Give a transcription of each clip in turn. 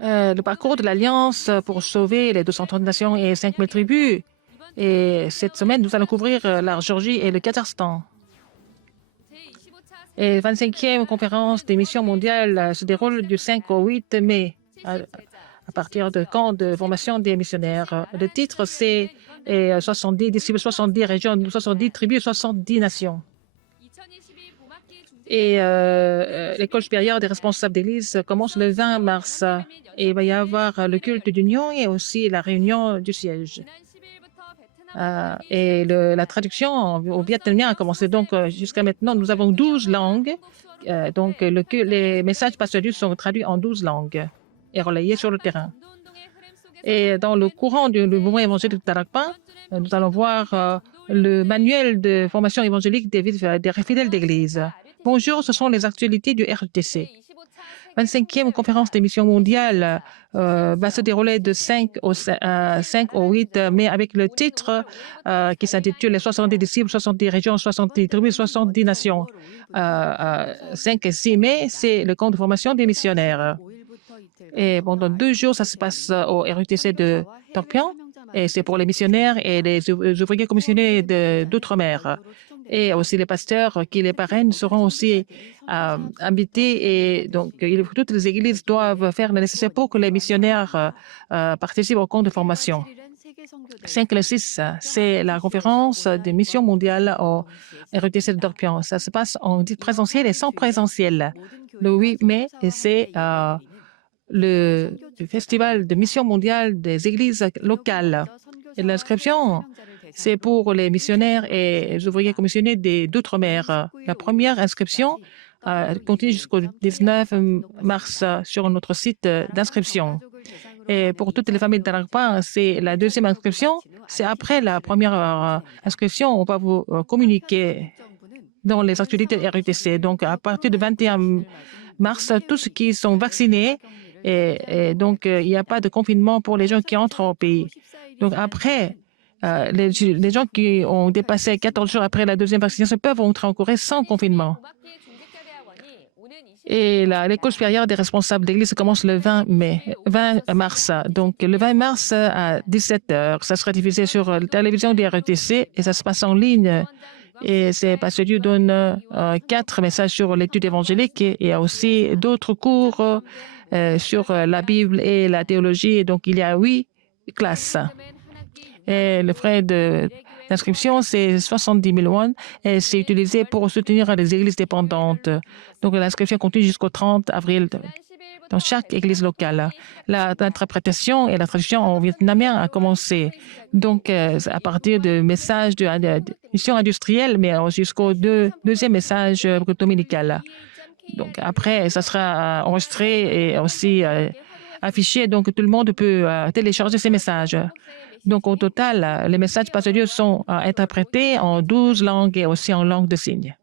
le parcours de l'Alliance pour sauver les 230 nations et 5000 tribus. Et cette semaine, nous allons couvrir la Géorgie et le Kazakhstan. Et la 25e conférence des missions mondiales se déroule du 5 au 8 mai à partir de camps de formation des missionnaires. Le titre, c'est 70 disciples, 70 régions, 70 tribus, 70 nations. Et l'école supérieure des responsables d'église commence le 20 mars. Et il va y avoir le culte d'union et aussi la réunion du siège. Et la traduction au vietnamien a commencé. Donc, jusqu'à maintenant, nous avons 12 langues. Donc, les messages pastoraux sont traduits en 12 langues et relayés sur le terrain. Et dans le courant du mouvement évangélique de Tarakpa, nous allons voir le manuel de formation évangélique des fidèles d'église. Bonjour, ce sont les actualités du RTC. 25e conférence des missions mondiales va se dérouler de 5 au 8 mai avec le titre qui s'intitule les 70 disciples, 70 régions, 70 tribus, 70 nations. 5 et 6 mai, c'est le camp de formation des missionnaires. Et pendant 2 jours, ça se passe au RUTC de Torpion. Et c'est pour les missionnaires et les ouvriers commissionnés d'outre-mer. Et aussi les pasteurs qui les parrainent seront aussi invités. Et donc, toutes les églises doivent faire le nécessaire pour que les missionnaires participent au camp de formation. 5 et 6, c'est la conférence des missions mondiales au RUTC de Torpion. Ça se passe en présentiel et sans présentiel. Le 8 mai, c'est le festival de mission mondiale des églises locales. Et l'inscription, c'est pour les missionnaires et les ouvriers commissionnés d'outre-mer. La première inscription continue jusqu'au 19 mars sur notre site d'inscription. Et pour toutes les familles de Tarakpa, c'est la deuxième inscription. C'est après la première inscription, on va vous communiquer dans les activités de RUTC. Donc, à partir du 21 mars, tous ceux qui sont vaccinés, et donc, il n'y a pas de confinement pour les gens qui entrent au pays. Donc, après, les gens qui ont dépassé 14 jours après la deuxième vaccination peuvent entrer en Corée sans confinement. Et l'école supérieure des responsables d'église commence le 20 mars. Donc, le 20 mars à 17h, ça sera diffusé sur la télévision du RETC et ça se passe en ligne. Et c'est parce que Dieu donne 4 messages sur l'étude évangélique et il y a aussi d'autres cours sur la Bible et la théologie. Donc, il y a 8 classes. Et le frais d'inscription, c'est 70 000 won et c'est utilisé pour soutenir les églises dépendantes. Donc, l'inscription continue jusqu'au 30 avril dans chaque église locale. L'interprétation et la traduction en vietnamien a commencé. Donc, à partir de messages de mission industrielle, mais jusqu'au deuxième message dominical. Donc, après, ça sera enregistré et aussi affiché. Donc, tout le monde peut télécharger ces messages. Donc, au total, les messages pastoraux sont interprétés en 12 langues et aussi en langue de signes.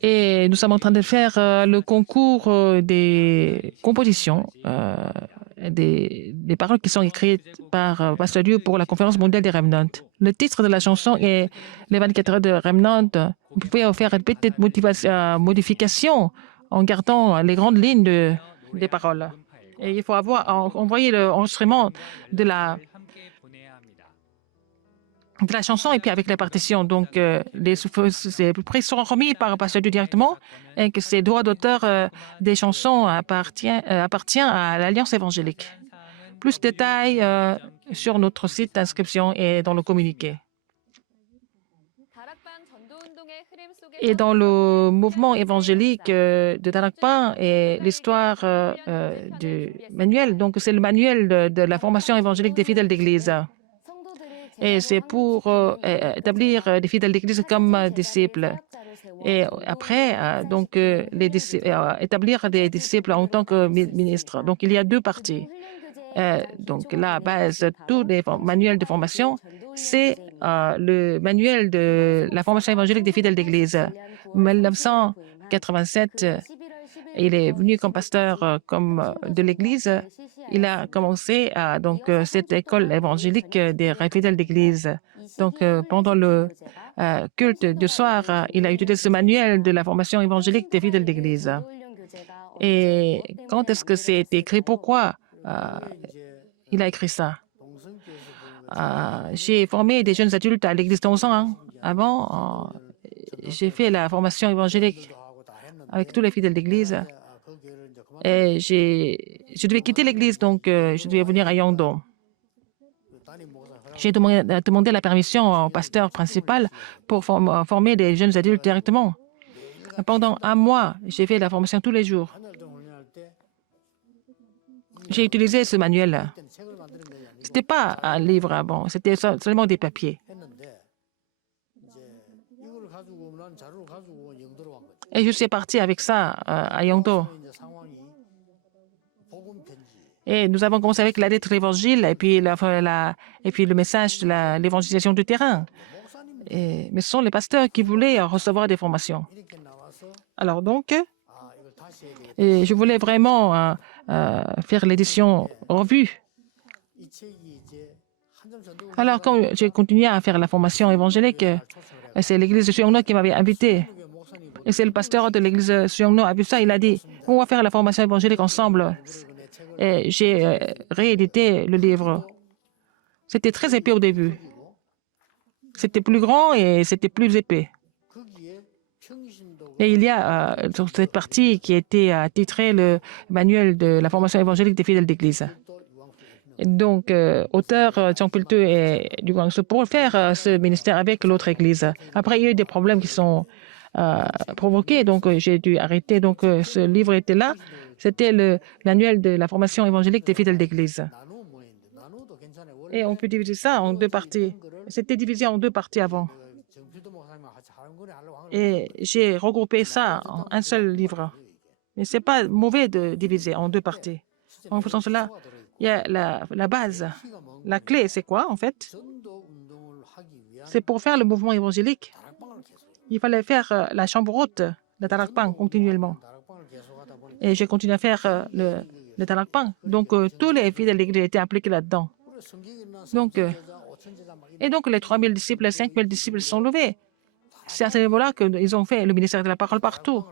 Et nous sommes en train de faire le concours des compositions, des paroles qui sont écrites par Pasteur Liu pour la conférence mondiale des Remnants. Le titre de la chanson est Les 24 heures de Remnant. Vous pouvez faire une petite modification en gardant les grandes lignes des paroles. Et il faut envoyer l'enregistrement de la chanson et puis avec la partition. Donc, les prix seront remis par Pasteur Dieu directement et que ces droits d'auteur des chansons appartient à l'Alliance évangélique. Plus de détails sur notre site d'inscription et dans le communiqué. Et dans le mouvement évangélique de Tarakpa et l'histoire du manuel, donc c'est le manuel de la formation évangélique des fidèles d'Église. Et c'est pour établir des fidèles d'Église comme disciples. Et après, donc, établir des disciples en tant que ministres. Donc, il y a 2 parties. Donc, la base, tous les manuels de formation, c'est le manuel de la formation évangélique des fidèles d'Église. En 1987, il est venu comme pasteur de l'Église. Il a commencé cette école évangélique des fidèles d'Église. Donc, pendant le culte du soir, il a utilisé ce manuel de la formation évangélique des fidèles d'Église. Et quand est-ce que c'est écrit? Pourquoi il a écrit ça? J'ai formé des jeunes adultes à l'église d'Onsan. Hein. Avant, j'ai fait la formation évangélique avec tous les fidèles d'église. Et je devais quitter l'église, donc je devais venir à Yongdo. J'ai demandé la permission au pasteur principal pour former des jeunes adultes directement. Pendant un mois, j'ai fait la formation tous les jours. J'ai utilisé ce manuel. Ce n'était pas un livre avant, c'était seulement des papiers. Et je suis parti avec ça à Yongdo. Et nous avons commencé avec la lettre évangile et puis, le message de l'évangélisation du terrain. Mais ce sont les pasteurs qui voulaient recevoir des formations. Alors donc, je voulais vraiment faire l'édition revue. Alors, quand j'ai continué à faire la formation évangélique, c'est l'église de Suyongno qui m'avait invité. Et c'est le pasteur de l'église de Suyongno qui a vu ça. Il a dit, on va faire la formation évangélique ensemble. Et j'ai réédité le livre. C'était très épais au début. C'était plus grand et c'était plus épais. Et il y a cette partie qui était titrée le manuel de la formation évangélique des fidèles d'église. Donc, auteur Jean Pilteux et du Guangzhou pour faire ce ministère avec l'autre église. Après, il y a eu des problèmes qui sont provoqués, donc j'ai dû arrêter. Donc, ce livre était là. C'était le manuel de la formation évangélique des fidèles d'église. Et on peut diviser ça en deux parties. C'était divisé en deux parties avant. Et j'ai regroupé ça en un seul livre. Mais ce n'est pas mauvais de diviser en deux parties. En faisant cela, il y a la base. La clé, c'est quoi, en fait? C'est pour faire le mouvement évangélique. Il fallait faire la chambre haute, le Tarakpang, continuellement. Et j'ai continué à faire le Tarakpang. Donc, tous les fidèles de l'Église étaient impliqués là-dedans. Donc, et donc, les 3000 disciples, les 5000 disciples sont levés. C'est à ce niveau-là qu'ils ont fait le ministère de la parole partout.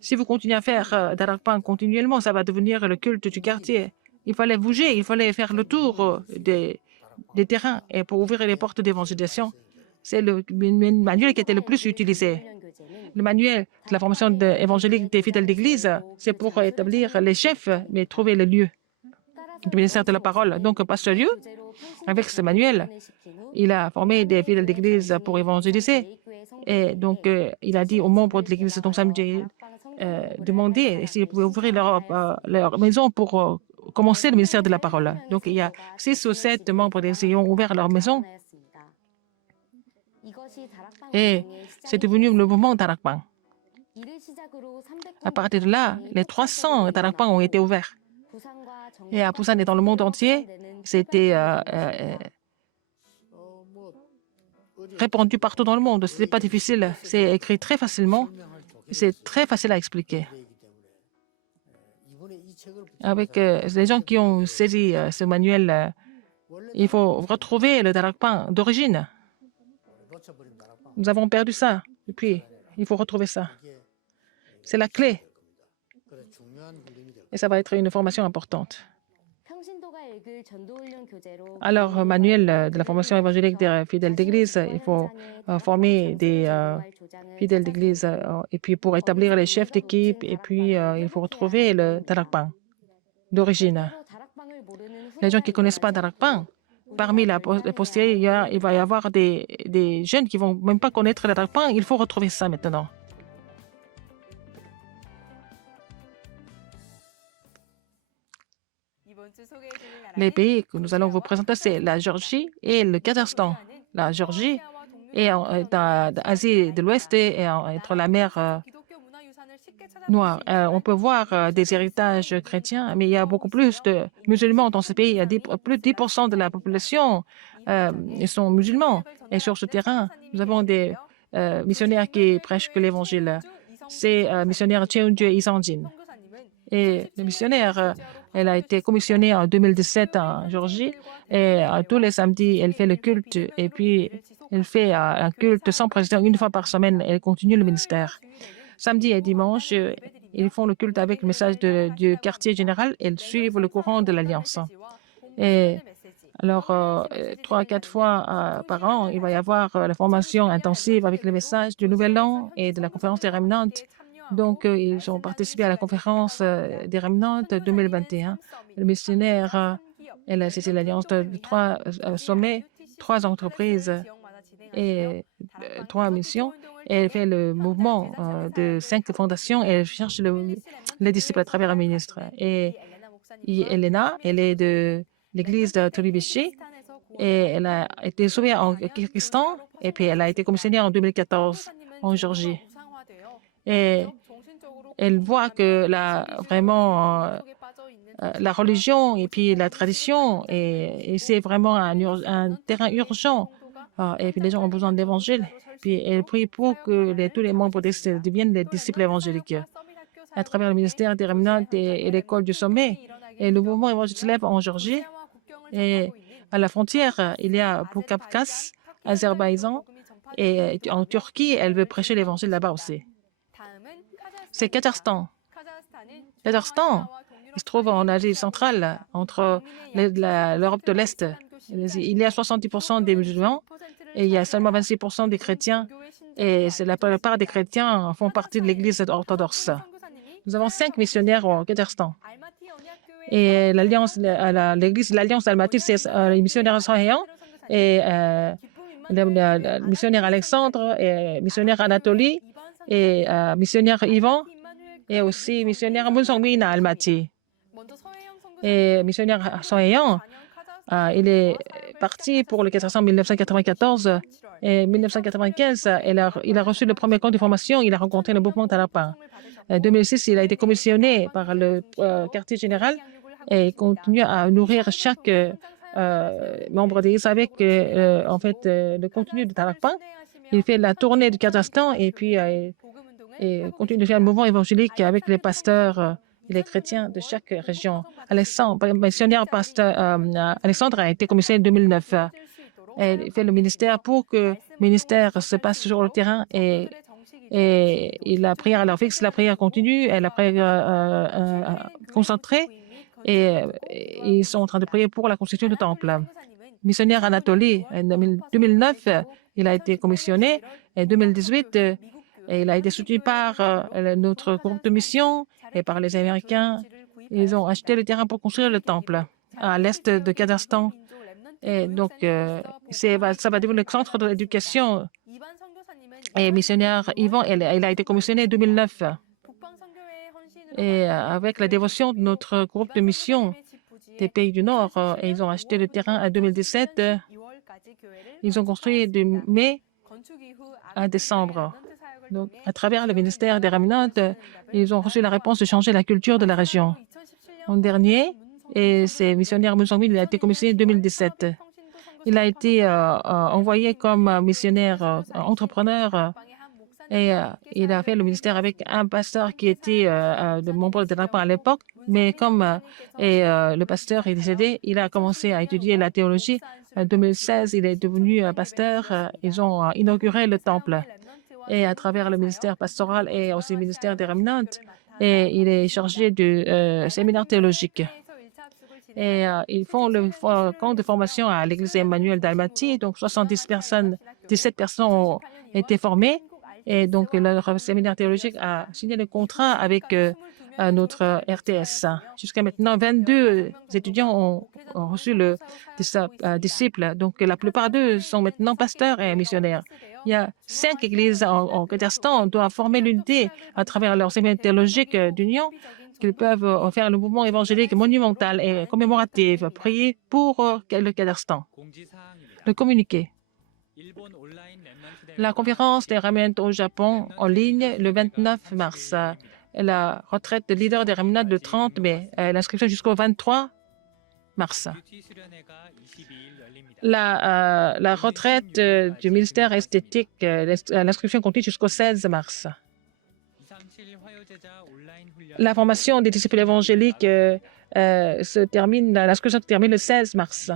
Si vous continuez à faire Tarakpang continuellement, ça va devenir le culte du quartier. Il fallait bouger, il fallait faire le tour des terrains. Et pour ouvrir les portes d'évangélisation, c'est le manuel qui était le plus utilisé. Le manuel de la formation évangélique des fidèles d'Église, c'est pour établir les chefs, mais trouver le lieu du ministère de la parole. Donc, Pasteur Liu, avec ce manuel, il a formé des fidèles d'Église pour évangéliser. Et donc, il a dit aux membres de l'Église de Tongsan demander s'ils pouvaient ouvrir leur maison pour commencer le ministère de la parole. Donc, il y a 6 ou 7 membres qui ont ouvert leur maison. Et c'est devenu le mouvement Tarakpang. À partir de là, les 300 Tarakpang ont été ouverts. Et à Busan et dans le monde entier, c'était répandu partout dans le monde. Ce n'est pas difficile. C'est écrit très facilement. C'est très facile à expliquer. Avec les gens qui ont saisi ce manuel, il faut retrouver le Tarakpang d'origine. Nous avons perdu ça depuis. Il faut retrouver ça. C'est la clé. Et ça va être une formation importante. Alors, manuel de la formation évangélique des fidèles d'Église, il faut former des fidèles d'Église et puis pour établir les chefs d'équipe et puis il faut retrouver le Tarakpang d'origine. Les gens qui ne connaissent pas Tarakpang, parmi les postérieurs, il va y avoir des jeunes qui ne vont même pas connaître le Tarakpang. Il faut retrouver ça maintenant. Les pays que nous allons vous présenter, c'est la Géorgie et le Kazakhstan. La Géorgie est en Asie de l'Ouest et entre la mer Noire. On peut voir des héritages chrétiens, mais il y a beaucoup plus de musulmans dans ce pays. Il y a plus de 10% de la population ils sont musulmans. Et sur ce terrain, nous avons des missionnaires qui prêchent que l'Évangile. C'est missionnaire Cheonjue Isanjin. Et le missionnaire, elle a été commissionnée en 2017 en Géorgie. Et tous les samedis, elle fait le culte. Et puis, elle fait un culte sans président une fois par semaine. Elle continue le ministère. samedi et dimanche, ils font le culte avec le message du quartier général et ils suivent le courant de l'Alliance. Et alors, 3 à 4 fois par an, il va y avoir la formation intensive avec les messages du Nouvel An et de la conférence des Remnantes. Donc, ils ont participé à la conférence des Remnantes 2021. Le missionnaire, c'était l'alliance de 3 sommets, 3 entreprises et 3 missions. Et elle fait le mouvement de 5 fondations et elle cherche les disciples à travers un ministre. Et Elena, elle est de l'église de Toribishi et elle a été sauvée en Kyrgyzstan et puis elle a été commissionnaire en 2014 en Géorgie. Et elle voit que la religion et puis la tradition, et c'est vraiment un terrain urgent. Et puis les gens ont besoin d'évangile. Puis elle prie pour que tous les membres deviennent des disciples évangéliques à travers le ministère des Remnantes et l'école du sommet. Et le mouvement évangélique se lève en Géorgie. Et à la frontière, il y a pour Kafkas, Azerbaïdjan, et en Turquie, elle veut prêcher l'évangile là-bas aussi. C'est Kazakhstan. Kazakhstan, il se trouve en Asie centrale, entre l'Europe de l'Est. Il y a 70% des musulmans et il y a seulement 26% des chrétiens. Et la plupart des chrétiens font partie de l'Église orthodoxe. Nous avons 5 missionnaires au Kazakhstan. Et l'Église de l'Alliance Almaty, c'est les missionnaires Sohéan et le missionnaire Alexandre et missionnaire Anatolie et missionnaire Yvan et aussi missionnaire Moonsongmin à Almaty. Et missionnaire Sohéan, il est parti pour le Kazakhstan en 1994 et en 1995, il a reçu le premier compte de formation, il a rencontré le mouvement Talapa. En 2006, il a été commissionné par le quartier général et continue à nourrir chaque membre d'église avec le contenu de Talapa. Il fait la tournée du Kazakhstan et puis et continue de faire le mouvement évangélique avec les pasteurs et les chrétiens de chaque région. Missionnaire pasteur Alexandre a été commissionné en 2009. Il fait le ministère pour que le ministère se passe sur le terrain et la prière à l'heure fixe, la prière continue et la prière concentrée. Et ils sont en train de prier pour la construction du temple. Missionnaire Anatolie, en 2009, il a été commissionné. En 2018, il a été soutenu par notre groupe de mission et par les Américains. Ils ont acheté le terrain pour construire le temple à l'est de Kazakhstan. Et donc, ça va devenir le centre de l'éducation. Et missionnaire Yvan, il a été commissionné en 2009. Et avec la dévotion de notre groupe de mission des pays du Nord, et ils ont acheté le terrain en 2017. Ils ont construit de mai à décembre. Donc, à travers le ministère des Remnantes, ils ont reçu la réponse de changer la culture de la région. En dernier, et c'est missionnaire Mousangmin, il a été commissionné en 2017. Il a été envoyé comme missionnaire entrepreneur et il a fait le ministère avec un pasteur qui était de membre de l'Alliance à l'époque, mais comme le pasteur est décédé, il a commencé à étudier la théologie. En 2016, il est devenu pasteur. Ils ont inauguré le temple. Et à travers le ministère pastoral et aussi le ministère des Remnantes, et il est chargé du séminaire théologique. Et ils font le camp de formation à l'église Emmanuel d'Almaty. Donc, 17 personnes ont été formées. Et donc, le séminaire théologique a signé le contrat avec notre RTS. Jusqu'à maintenant, 22 étudiants ont reçu le disciple. Donc, la plupart d'eux sont maintenant pasteurs et missionnaires. Il y a 5 églises en Kazakhstan doivent former l'unité à travers leur séminaire théologique d'union qu'ils peuvent faire le mouvement évangélique monumental et commémoratif. Prier pour le Kazakhstan. Le communiqué. La conférence des Remnantes au Japon en ligne le 29 mars. La retraite de leader des Remnantes le 30 mai. L'inscription jusqu'au 23 mars. La retraite du ministère esthétique, l'inscription continue jusqu'au 16 mars. La formation des disciples évangéliques l'inscription se termine le 16 mars.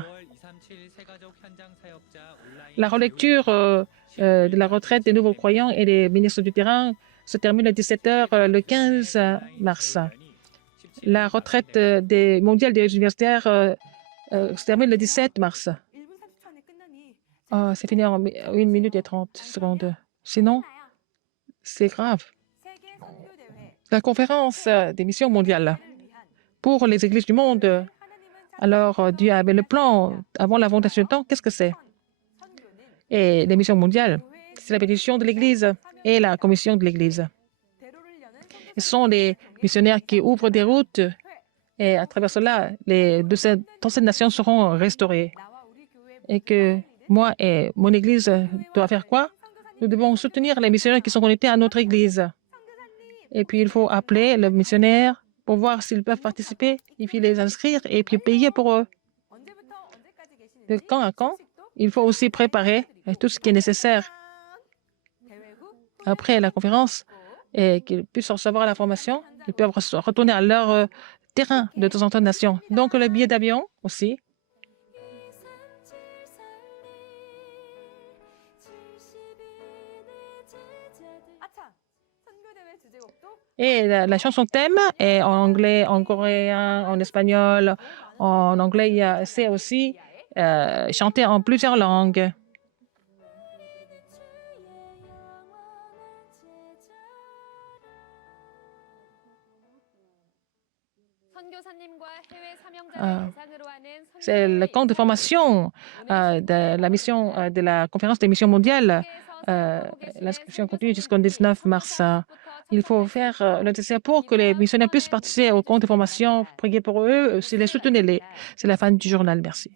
La relecture de la retraite des nouveaux croyants et des ministres du terrain se termine le 17 heures le 15 mars. La retraite mondiale des universitaires se termine le 17 mars. C'est fini en 1 minute et 30 secondes. Sinon, c'est grave. La conférence des missions mondiales pour les églises du monde. Alors, Dieu avait le plan avant la fondation du temps. Qu'est-ce que c'est? Et les missions mondiales, c'est la bénédiction de l'Église et la commission de l'Église. Ce sont les missionnaires qui ouvrent des routes et à travers cela, les 237 nations seront restaurées. Et que moi et mon Église doivent faire quoi? Nous devons soutenir les missionnaires qui sont connectés à notre Église. Et puis, il faut appeler les missionnaires pour voir s'ils peuvent participer, et puis les inscrire et puis payer pour eux. De camp à camp, il faut aussi préparer tout ce qui est nécessaire après la conférence et qu'ils puissent recevoir la formation. Ils peuvent retourner à leur terrain de 230 nations. Donc, le billet d'avion aussi. Et la chanson thème est en anglais, en coréen, en espagnol, en anglais. C'est aussi chanté en plusieurs langues. C'est le camp de formation de la mission de la conférence des missions mondiales. L'inscription continue jusqu'au 19 mars. Il faut faire le nécessaire pour que les missionnaires puissent participer au camp de formation. Priez pour eux, les soutenez-les. C'est la fin du journal. Merci.